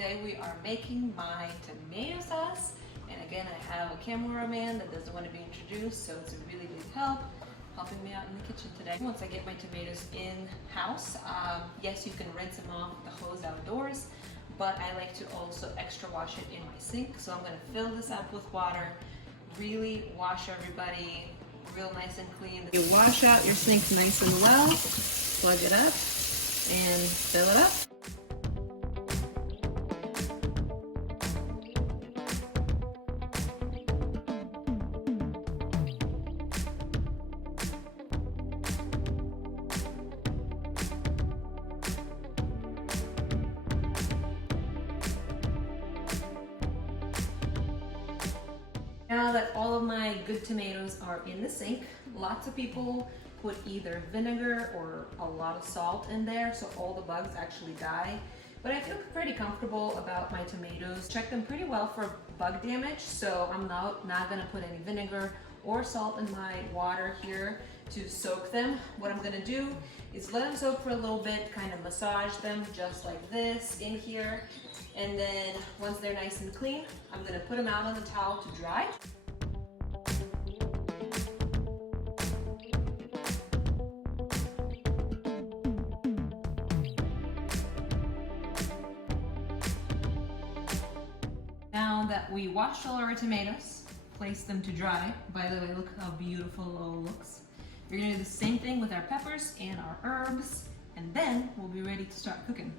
Today we are making my tomato sauce. And again, I have a cameraman that doesn't want to be introduced, so it's a really big help, helping me out in the kitchen today. Once I get my tomatoes in-house, yes, you can rinse them off with the hose outdoors, but I like to also extra wash it in my sink. So I'm gonna fill this up with water, really wash everybody real nice and clean. You wash out your sink nice and well, plug it up, and fill it up. Now that all of my good tomatoes are in the sink, lots of people put either vinegar or a lot of salt in there so all the bugs actually die. But I feel pretty comfortable about my tomatoes. Check them pretty well for bug damage, so I'm not gonna put any vinegar or salt in my water here to soak them. What I'm gonna do is let them soak for a little bit, kind of massage them just like this in here. And then once they're nice and clean, I'm gonna put them out on the towel to dry. Now that we washed all our tomatoes, placed them to dry. By the way, look how beautiful it all looks. We're gonna do the same thing with our peppers and our herbs, and then we'll be ready to start cooking.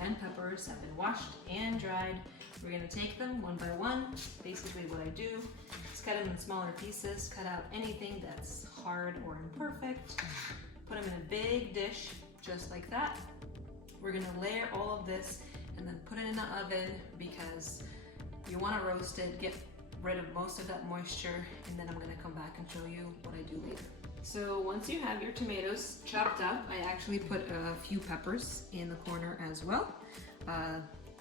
And peppers have been washed and dried. We're gonna take them one by one. Basically what I do is cut them in smaller pieces, cut out anything that's hard or imperfect, put them in a big dish, just like that. We're gonna layer all of this and then put it in the oven because you wanna roast it, get rid of most of that moisture, and then I'm gonna come back and show you what I do later. So once you have your tomatoes chopped up, I actually put a few peppers in the corner as well.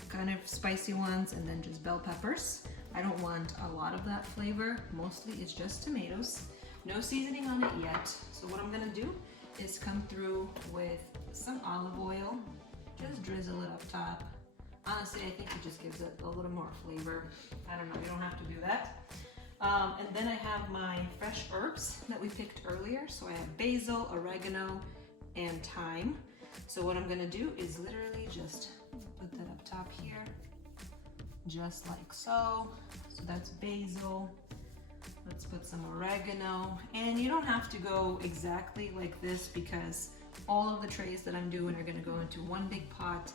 Kind of spicy ones and then just bell peppers. I don't want a lot of that flavor. Mostly it's just tomatoes. No seasoning on it yet. So what I'm gonna do is come through with some olive oil. Just drizzle it up top. Honestly, I think it just gives it a little more flavor. I don't know, you don't have to do that. And then I have my fresh herbs that we picked earlier. So I have basil, oregano, and thyme. So what I'm gonna do is literally just put that up top here, just like so. So that's basil. Let's put some oregano. And you don't have to go exactly like this because all of the trays that I'm doing are gonna go into one big pot,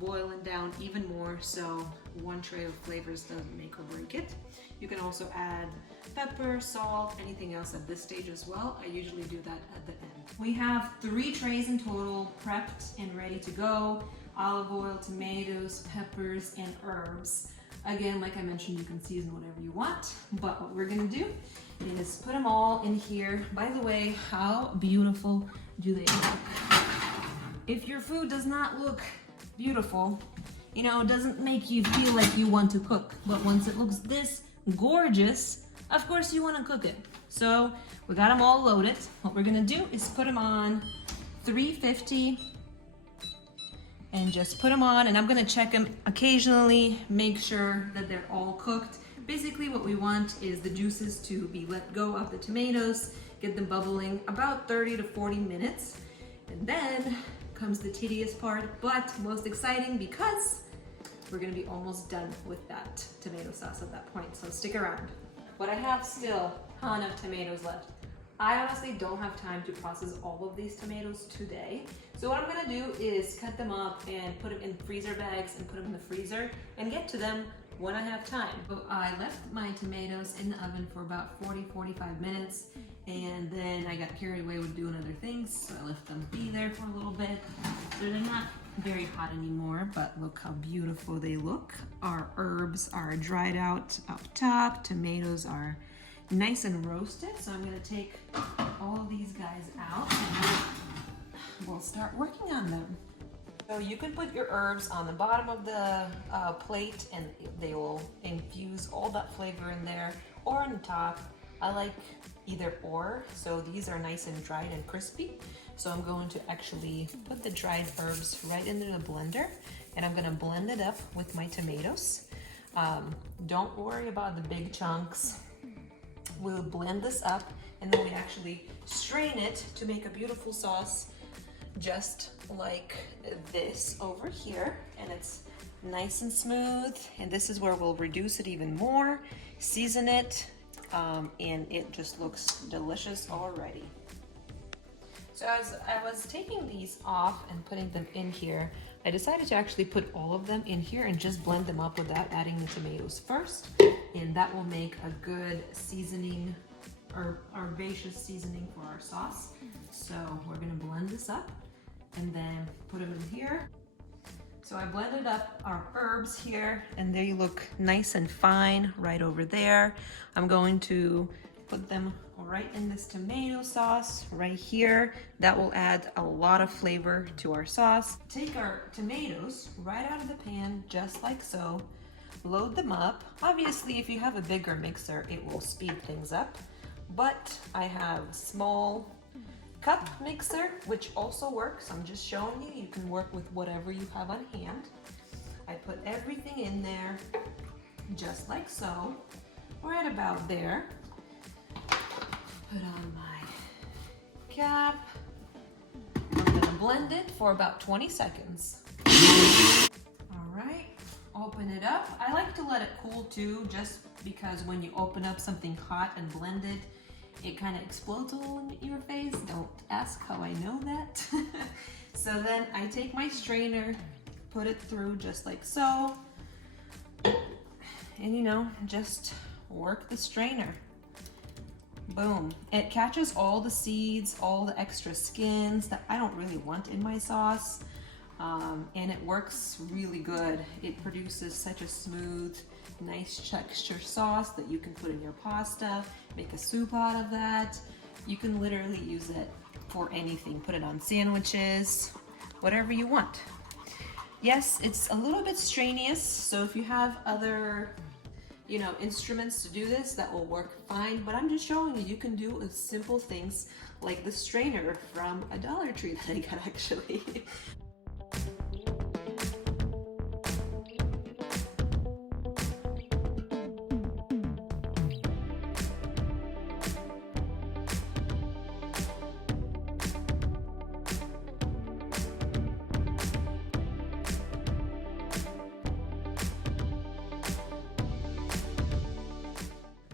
boiling down even more, so one tray of flavors doesn't make or break it. You can also add pepper, salt, anything else at this stage as well. I usually do that at the end. We have 3 trays in total, prepped and ready to go. Olive oil, tomatoes, peppers, and herbs. Again, like I mentioned, you can season whatever you want, but what we're gonna do is put them all in here. By the way, how beautiful do they look? If your food does not look beautiful, you know, it doesn't make you feel like you want to cook. But once it looks this gorgeous, of course you want to cook it. So we got them all loaded. What we're gonna do is put them on 350 and just put them on, and I'm gonna check them occasionally, make sure that they're all cooked. Basically what we want is the juices to be let go of the tomatoes, get them bubbling about 30 to 40 minutes, and then comes the tedious part, but most exciting because we're gonna be almost done with that tomato sauce at that point, so stick around. But I have still a ton of tomatoes left. I honestly don't have time to process all of these tomatoes today. So what I'm gonna do is cut them up and put them in freezer bags and put them in the freezer and get to them when I have time. So I left my tomatoes in the oven for about 40-45 minutes, and then I got carried away with doing other things, so I left them be there for a little bit. So they're not very hot anymore, but look how beautiful they look. Our herbs are dried out up top. Tomatoes are nice and roasted. So I'm gonna take all of these guys out and we'll start working on them. So you can put your herbs on the bottom of the plate and they will infuse all that flavor in there, or on the top. I like either or, so these are nice and dried and crispy. So I'm going to actually put the dried herbs right into the blender and I'm gonna blend it up with my tomatoes. Don't worry about the big chunks. We'll blend this up and then we actually strain it to make a beautiful sauce, just like this over here. And it's nice and smooth. And this is where we'll reduce it even more, season it, and it just looks delicious already. So as I was taking these off and putting them in here, I decided to actually put all of them in here and just blend them up without adding the tomatoes first. And that will make a good seasoning, or herbaceous seasoning for our sauce. So we're gonna blend this up and then put them in here. So I blended up our herbs here and they look nice and fine right over there. I'm going to put them right in this tomato sauce right here. That will add a lot of flavor to our sauce. Take our tomatoes right out of the pan, just like so. Load them up. Obviously, if you have a bigger mixer, it will speed things up. But I have small cup mixer, which also works. I'm just showing you, you can work with whatever you have on hand. I put everything in there, just like so, right about there. Put on my cap. I'm gonna blend it for about 20 seconds. All right, open it up. I like to let it cool too, just because when you open up something hot and blend it, it kind of explodes a little in your face. Don't ask how I know that. So then I take my strainer, put it through just like so, and you know, just work the strainer. Boom. It catches all the seeds, all the extra skins that I don't really want in my sauce. And it works really good. It produces such a smooth, nice texture sauce that you can put in your pasta, make a soup out of that. You can literally use it for anything. Put it on sandwiches, whatever you want. Yes, it's a little bit strenuous, so if you have other, you know, instruments to do this, that will work fine, but I'm just showing you, you can do simple things like the strainer from a Dollar Tree that I got actually.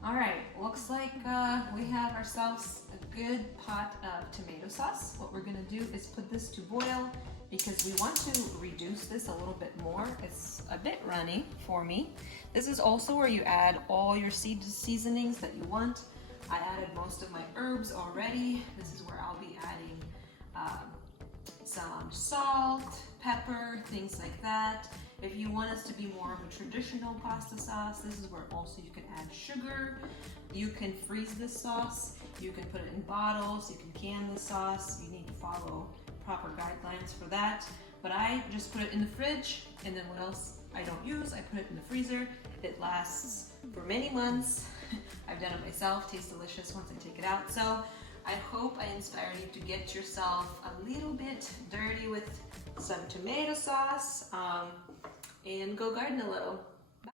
All right, looks like we have ourselves a good pot of tomato sauce. What we're gonna do is put this to boil because we want to reduce this a little bit more. It's a bit runny for me. This is also where you add all your seasonings that you want. I added most of my herbs already. This is where I'll be adding some salt, pepper, things like that. If you want us to be more of a traditional pasta sauce, this is where also you can add sugar. You can freeze this sauce. You can put it in bottles. You can can the sauce. You need to follow proper guidelines for that. But I just put it in the fridge, and then what else I don't use, I put it in the freezer. It lasts for many months. I've done it myself. Tastes delicious once I take it out. So I hope I inspired you to get yourself a little bit dirty with some tomato sauce and go garden a little.